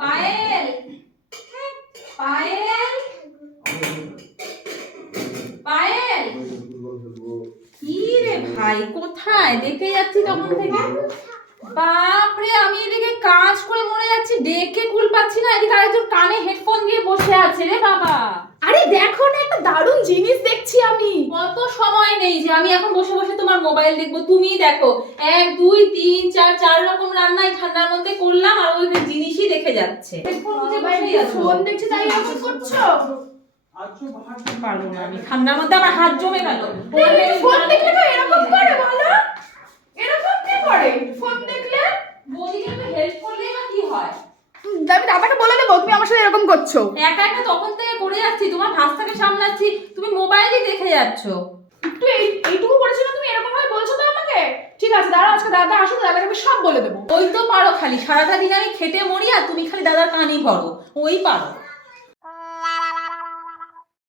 পায়েল পায়েল পায়েল, কি রে ভাই, কোথায়? দেখে যাচ্ছি তখন থেকে। বাপরে, আমি এদিকে কাজ করে মরে যাচ্ছি, ডেকে কুল পাচ্ছি না, এদিকে আরেকজন কানে হেডফোন দিয়ে বসে আছে রে বাবা। আরে দেখো না, একটা দারুণ জিনিস দেখছি আমি। কত সময় নেই যে আমি এখন বসে বসে তোমার মোবাইল দেখবো। তুমি দেখো, 1 2 3 4 4 রকম রান্না এই ঠান্ডার মধ্যে করলাম, আর ওই জিনিসই দেখে যাচ্ছে। হেডফোন বুঝে বসেই আছো। ফোন দেখছি তাই এরকম করছো? পারবো না আমি, ঠান্ডার মধ্যে আমার হাত জমে গেল। ফোন দেখলে তো এরকম করে বলো? এরকম কে করে ফোন দেখলে? বৌদিকে একটু হেল্প করলেই বা কি হয়? আমি দাদাকে বলে দেবো তুমি আমার সাথে এরকম করছো। একা একা তখন থেকে করে যাচ্ছি, তোমার ভাস্তাকে সামলাচ্ছি, তুমি মোবাইলই দেখে যাচ্ছো। একটু এইটুকু করেছো না তুমি, এরকম ভাবে বলছো তো আমাকে? ঠিক আছে দাঁড়াও, আজকে দাদা আসুন, দাদাকে আমি সব বলে দেবো। ওই তো পারো, খালি সারাটা দিন আমি খেটে মরি আর তুমি খালি দাদার কানই ভরো, ওই পারো।